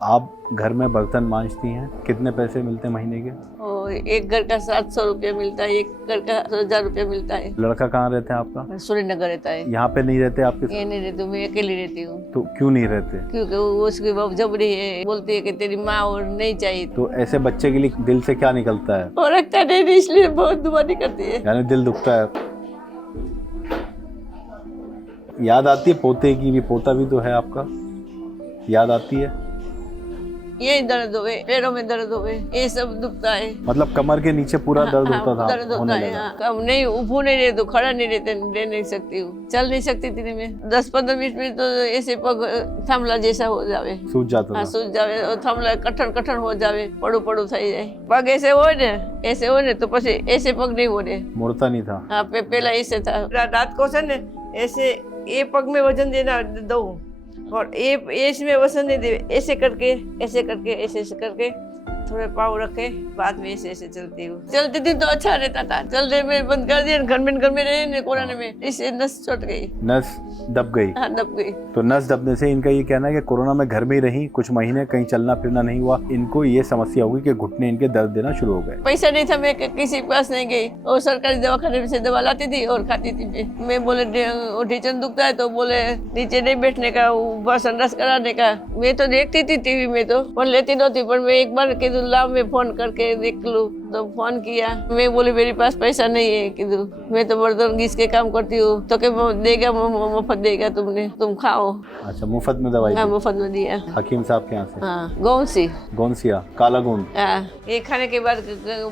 आप घर में बर्तन मांजती हैं, कितने पैसे मिलते हैं महीने के? एक घर का 700 रुपया मिलता है, एक घर का 1000 रुपया मिलता है। लड़का कहाँ रहते हैं आपका? सूर्यनगर रहता है। यहाँ पे नहीं रहते आपके साथ? ये नहीं रहती, मैं अकेली रहती हूँ। तो क्यों नहीं रहते? क्योंकि वो उसकी बाप जबरी है, बोलती है कि तेरी माँ और नहीं चाहिए। तो ऐसे बच्चे के लिए दिल से क्या निकलता है? और रखता नहीं, इसलिए बहुत दुआ नहीं करती है। यानी दिल दुखता है। याद आती है पोते की भी? पोता भी तो है आपका, याद आती है? ये दर्द हुए, पैरों में दर्द हुए, ये सब दुखता है। मतलब कमर के नीचे पूरा दर्द होता था? दर्द होता है। हाँ, नहीं उभू नहीं रहे तो खड़ा नहीं रह नहीं सकती हूँ, चल नहीं सकती थी मैं। 10-15 मिनट में तो ऐसे पग थामला जैसा हो जावे, सूझ जाता हाँ था? सूझ जावे और थामला कठन हो जावे, पड़ू થઈ જાય। पग ऐसे हो ने तो પછી ऐसे पग नहीं हो रहे, मुड़ता नहीं था? हाँ पहला ऐसे था। रात को से ने ऐसे ये पग में वजन देना दो और ये इसमें वजन नहीं दे, ऐसे करके ऐसे करके थोड़े पाँव रखे, बाद में ऐसे चलती हूँ। चलती थी तो अच्छा रहता था, चलते में बंद कर दिया, घर में रहे कोरोना में, इससे नस छूट गई, नस दब गई। हाँ दब गई। तो नस दबने से इनका ये कहना है कि कोरोना में घर में ही रही, कुछ महीने कहीं चलना फिरना नहीं हुआ, इनको ये समस्या होगी कि घुटने इनके दर्द देना शुरू हो गए। पैसा नहीं था, मैं किसी के पास नहीं गई और सरकारी दवाखाने से दवा लाती थी और खाती थी। मैं बोले ढीचन दुखता है तो बोले नीचे नहीं बैठने का, ऊपर संडास कराने का। मैं तो देखती थी टीवी में तो, पर लेती नहोती, पर मैं एक बार किधर ला मैं फोन करके देख लूं, तो फोन किया। मैं बोली मेरे पास पैसा नहीं है, किधर मैं तो बर्तन घिस के काम करती हूँ, तो क्या देगा, मुफ्त देगा, तुम खाओ। अच्छा, मुफ्त में दवाई? हाँ दी? मुफ्त में दिया। हकीम साहब के यहाँ से? हाँ गौनसिया काला गोंद। हाँ, ये खाने के बाद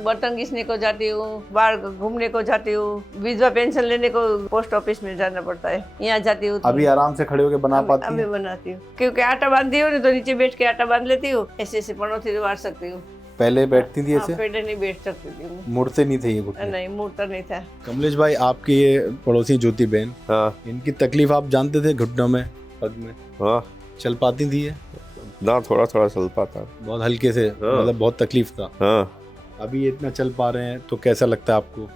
बर्तन घिसने को जाती हूँ, बाहर घूमने को जाती हूँ, विधवा पेंशन लेने को पोस्ट ऑफिस में जाना पड़ता है, यहाँ जाती हूँ। अभी आराम से खड़े होके बना पाती हैं? अभी बनाती हूँ, क्योंकि आटा बांधती हूँ तो नीचे बैठ के आटा बांध लेती हूँ, ऐसे पनौती मार सकती हूँ। पहले बैठती थी ऐसे? पहले नहीं बैठ सकती थी, मुड़ते नहीं थे ये घुटने? नहीं मुड़ता नहीं था। कमलेश भाई, आपकी ये पड़ोसी ज्योति बहन, हाँ इनकी तकलीफ आप जानते थे? घुटनों में, पग में? हाँ, चल पाती थी ये? ना थोड़ा थोड़ा चल पाता। बहुत हल्के से? हाँ। मतलब बहुत तकलीफ था? हाँ, अभी ये इतना चल पा रहे हैं तो कैसा लगता है आपको?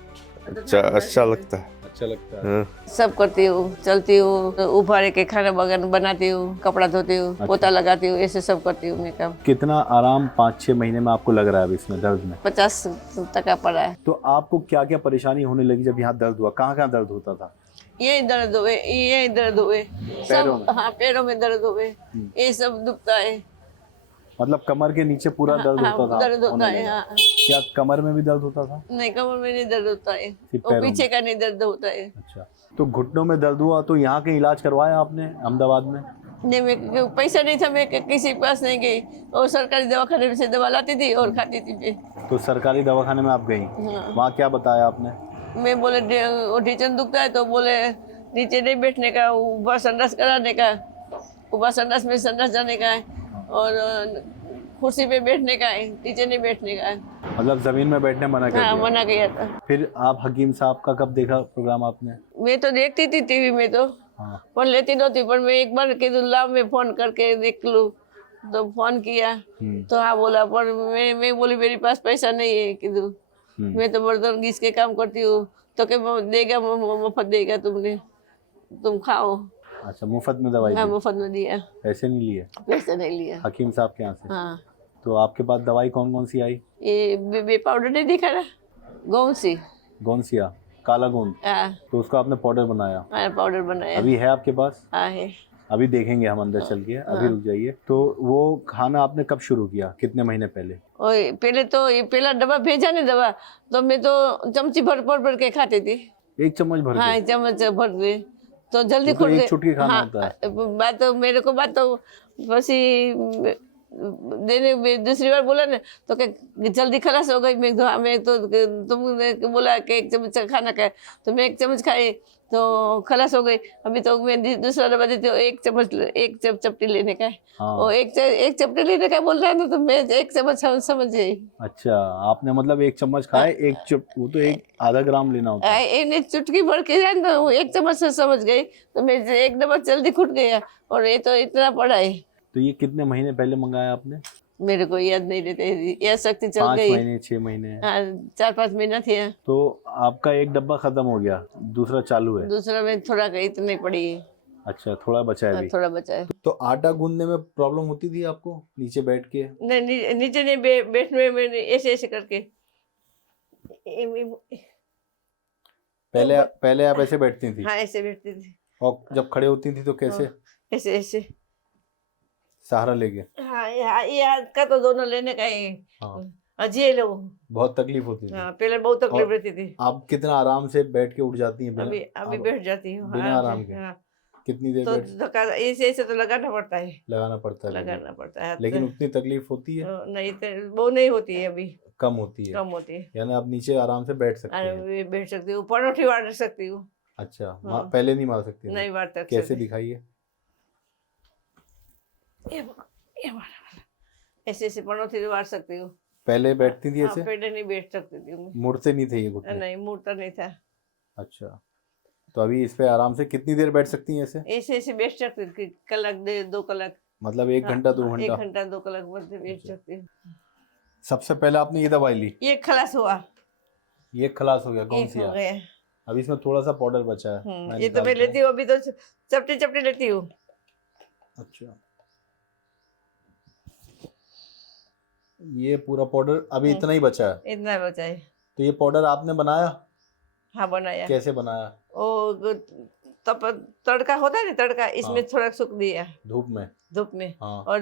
अच्छा लगता है। अच्छा लगता है? हाँ, सब करती हूँ, चलती हूँ, उभारे के खाना बगन बनाती हूँ, कपड़ा धोती हूँ, अच्छा। पोता लगाती हूँ, ऐसे सब करती हूँ मैं काम। कितना आराम 5-6 महीने में आपको लग रहा है अब इसमें दर्द में? 50 पड़ा है। तो आपको क्या क्या परेशानी होने लगी जब यहाँ दर्द हुआ? कहाँ कहाँ दर्द होता था? यही दर्द हुए, पैरों सब, हाँ पैरों में दर्द हुए, ये सब दुखता है। मतलब कमर के नीचे पूरा दर्द हाँ, होता था? दर्द होता होने है। लगा। हाँ। क्या कमर में भी दर्द होता था? नहीं, कमर में नहीं दर्द होता है, सिर्फ वो पैरों पीछे में? का नहीं दर्द होता है। अच्छा, तो घुटनों में दर्द हुआ तो यहाँ के इलाज करवाया आपने अहमदाबाद में? नहीं, मैं पैसा नहीं था, मैं किसी के पास नहीं गई और सरकारी दवाखाने से दवा लाती थी और खाती थी मैं। तो सरकारी दवाखाने में आप गई? हाँ। वहाँ क्या बताया आपने? मैं बोले ढीचन दुखता है तो बोले नीचे नहीं बैठने का, ऊपर संडास कराने का, ऊपर संडास में संडास जाने का है और कुर्सी पे बैठने का है, नीचे नहीं बैठने का है। मतलब जमीन में बैठने मना कर हाँ दिया? मना किया था। फिर आप हकीम साहब का कब देखा प्रोग्राम आपने? मैं तो देखती थी टीवी में तो, हाँ। पर लेती नहोती, पर मैं एक बार किधर में फोन करके देख लूं, तो फोन किया तो हाँ बोला, पर मैं बोली मेरे पास पैसा नहीं है, किधर मैं तो बर्तन घिस के काम करती हूँ, तो क्या देगा, मुफ्त देगा, तुम खाओ। अच्छा, मुफ्त में दवाई हाँ दी? मुफ्त में दिया, पैसे नहीं लिए? पैसे नहीं लिया। हकीम साहब के यहाँ से? हाँ, तो आपके पास दवाई कौन कौन सी आई? ये बेबी पाउडर नहीं दिखा ना, गौनसिया काला गोंद, हाँ तो उसका आपने पाउडर बनाया? पाउडर बनाया। अभी है आपके पास? हाँ है। अभी देखेंगे हम अंदर चल के, अभी रुक जाइए। तो वो खाना आपने कब शुरू किया, कितने महीने पहले? और पहले तो ये पहला डब्बा भेजा नहीं दवा, तो मैं तो चमची भर के खाती थी। 1 चम्मच भर हाँ, के? चम्मच भर के तो जल्दी वो तो खुल एक गए। चुटकी खाना हाँ, होता है। बात तो मेरे को बात तो देने दूसरी बार बोला ना तो क्या जल्दी खलास हो गई। मैं तो तुमने बोला कि 1 चम्मच खाना खाए, तो मैं 1 चम्मच खाई तो खलास हो गई। अभी तो मैं दूसरा डब्बा देती हूँ, 1 चम्मच 1 चपटी लेने का है। हाँ। और एक चपटी लेने का बोल रहा है ना, तो मैं 1 चम्मच समझ गई। अच्छा, आपने मतलब 1 चम्मच खाए, वो तो आधा ग्राम लेना होता है। एक चुटकी भर के जाए तो 1 चम्मच से समझ गई, तो मैं 1 डब्बा जल्दी खुट गया और ये तो इतना पड़ा है। तो ये कितने महीने पहले मंगाया आपने? मेरे को याद नहीं रहते, यह शक्ति चल 5 गई। महीने 6 महीने? हाँ, 4-5 महीना थे। तो आपका 1 डब्बा खत्म हो गया, दूसरा चालू है? दूसरा में थोड़ा इतनी पड़ी है। अच्छा, थोड़ा बचा है हाँ, अभी। थोड़ा बचा है। तो आटा गूंदने में प्रॉब्लम होती थी आपको नीचे बैठ के? नहीं, नीचे नहीं, बैठने में ऐसे ऐसे करके। पहले आप ऐसे बैठती थी? हाँ, ऐसे बैठती थी। और जब खड़े होती थी तो कैसे? हाँ, ऐसे ऐसे। सहारा लेके? हाँ, ये हाथ का तो दोनों लेने का ही। हाँ। अजीब लो। बहुत तकलीफ होती थी? हाँ, पहले बहुत तकलीफ और रहती थी। आप कितना आराम से बैठ के उठ जाती हैं? अभी आप बैठ जाती हूँ बिना आराम आराम से। के? हाँ, कितनी देर तो बैठ? धक्का ऐसे ऐसे तो लगाना पड़ता है। लगाना पड़ता है? लगाना पड़ता है। लेकिन उतनी तकलीफ होती है? नहीं तो वो नहीं होती है अभी। कम होती है? कम होती है। यानी आप नीचे आराम से बैठ सकते हैं? अरे बैठ सकती हूँ, परोठी मार सकती हूँ। अच्छा, हाँ। पहले नहीं मार सकती थी? नहीं मार सकती। कैसे दिखाइए? ये मार, ऐसे ऐसे परोठी मार सकती हूँ। पहले बैठती थी हाँ, ऐसे? पहले नहीं बैठ सकती थी मैं। मुड़ते नहीं थे ये घुटने? नहीं, मुड़ता नहीं था। अच्छा, तो अभी इस पे आराम से कितनी देर बैठ सकती हैं ऐसे? ऐसे ऐसे बैठ सकती थी, कलाक 2 कलाक। मतलब 1 घंटा 2 1 घंटा? घंटा 2 कलाक बस बैठ सकती हूँ। सबसे पहले आपने ये दवाई ली, ये खलास हुआ। ये खलास हो गया? कौन एक सी हो है? गया। अभी इसमें थोड़ा सा पाउडर बचा है, मैं ये तो मैं निकालता लेती हूँ अभी तो चपटी चपटी लेती हूँ। हूँ। अच्छा, ये पूरा पाउडर अभी इतना ही बचा है? इतना बचा है। तो ये पाउडर आपने बनाया? हाँ, बनाया। कैसे बनाया? वो तब तड़का होता है ना, तड़का इसमें हाँ। थोड़ा सूख दिया धूप में? धूप में। हाँ। और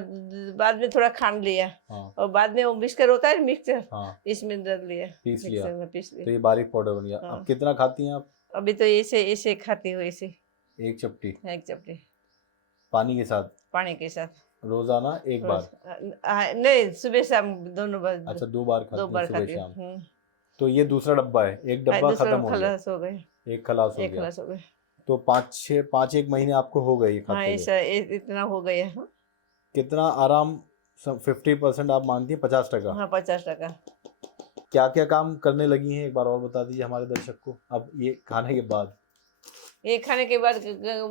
बाद में थोड़ा खांड लिया। हाँ। और बाद में वो मिक्सर होता है, मिक्सर, हाँ, इसमें डाल लिया। पीस लिया। मिक्सर में पीस तो लिया। ये बारीक पाउडर बन गया। हाँ। अब कितना खाती हैं आप? अभी तो ऐसे ऐसे खाती हूँ, ऐसे 1 चपटी 1 चपटी पानी के साथ पानी के साथ। रोजाना 1 बार? नहीं, सुबह शाम दोनों बार। अच्छा, 2 बार खाती 2 हैं बार सुबह खाती शाम? हूँ। तो ये दूसरा डब्बा है, एक डब्बा दूसरा खत्म हो गया, खलास हो गए। एक खलास हो एक गया। खलास हो गए। तो 5-1 महीने आपको हो गए ये हाँ, खाते हुए? ऐसा इतना हो गया। कितना आराम? 50% आप मानती हैं? 50%? हाँ, 50%। क्या क्या काम करने लगी हैं, एक बार और बता दीजिए हमारे दर्शक को, अब ये खाने के बाद? ये खाने के बाद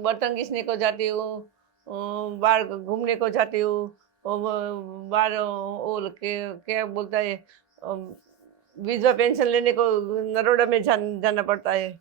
बर्तन घिसने को जाती हूँ, बाहर घूमने को जाती हूँ, बाहर वो क्या बोलता है, विधवा पेंशन लेने को नरोड़ा में जाना पड़ता है।